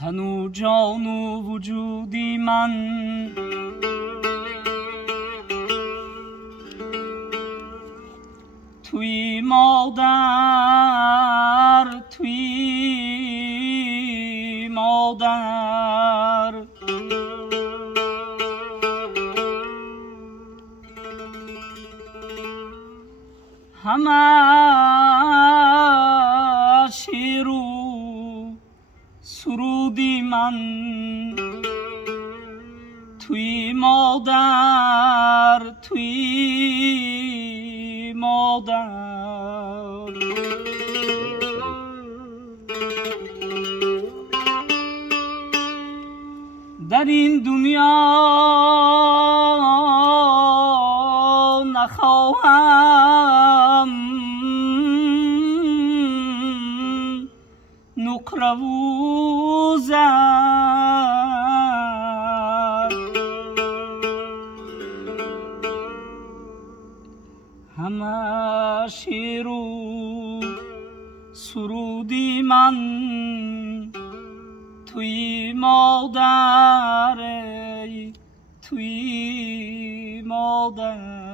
تن و جان و وجودی من توی مادر توی مادر همه شیر و سرودی من توی مادر توی مادر در این دنیا نخواهم نقره و زر همه شیر و سرودی من توی مادر توی مادر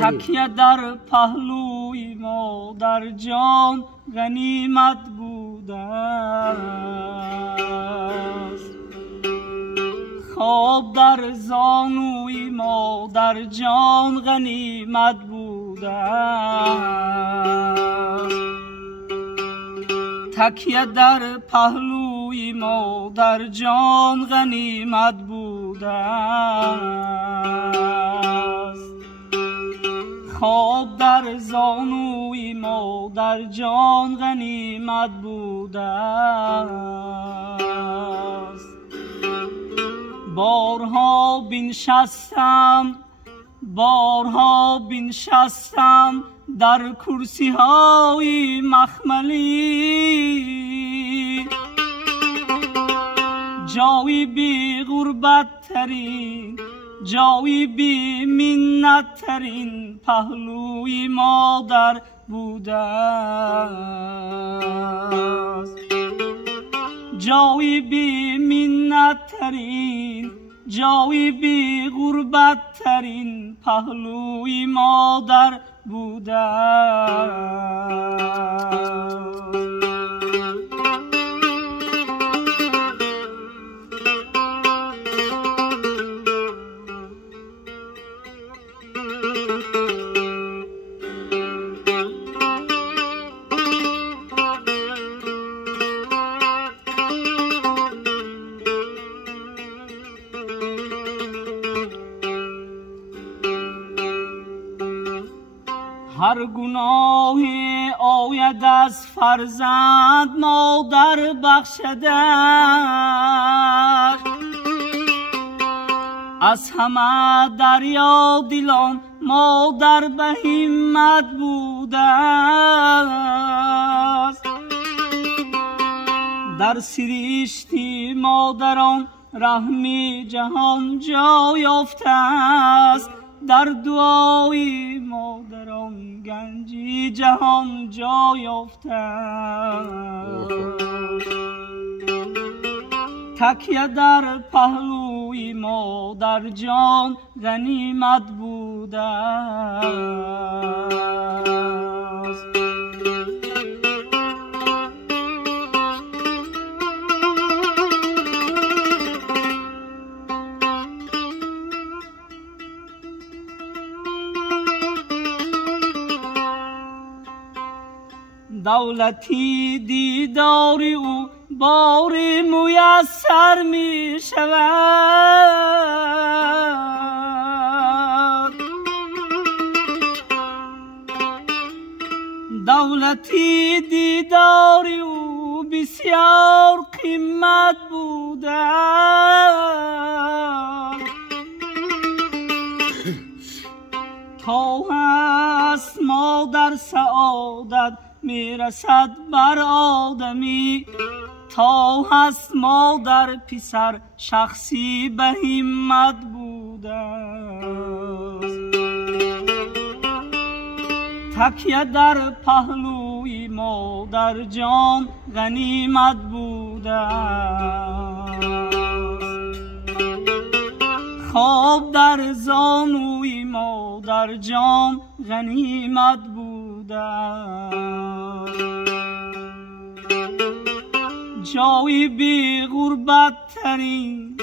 تکیه در پهلوی مادر جان غنیمت بوده است خواب در زانوی مادر جان غنیمت بوده است تکیه در پهلوی مادر جان غنیمت بوده است خواب در زانوی مادر جان غنیمت بوده است بارها بنشستم در کرسی های مخملی جایی بی غربت ترین جایی بی منت ترین پهلوی مادر بوده است جایی بی منت ترین جایی بی غربت ترین پهلوی مادر بوده است هر گناهی آید از فرزند مادر بخشدش از همه دریا دلان مادر به همت بوده است در سرشتی مادران رحم جهان جا یافته است در دعای مادران گنجی جهان جا یافته است تکیه در پهلوی مادر جان غنیمت بوده است دولتی دیدار او باری میسر می شود دولتی دیدار او بسیار قیمت بوده تا هست مادر سعادت میرسد بر آدمی تا هست مادر پسر شخصی به همت بوده است تکیه در پهلوی مادر جان غنیمت بوده، خواب در زانوی مادر جان غنیمت بوده. جای بی غربت ترین،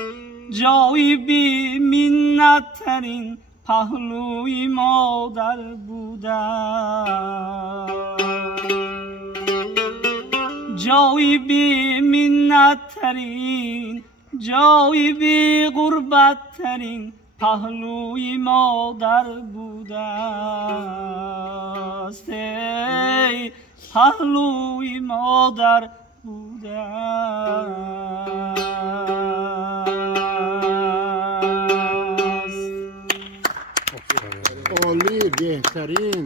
جای بی منت ترین پهلوی مادر بوده. جای بی منت ترین، جای بی غربت ترین پهلوی مادر بوده است. ای پهلوی مادر بوده است. عالی، بهترین.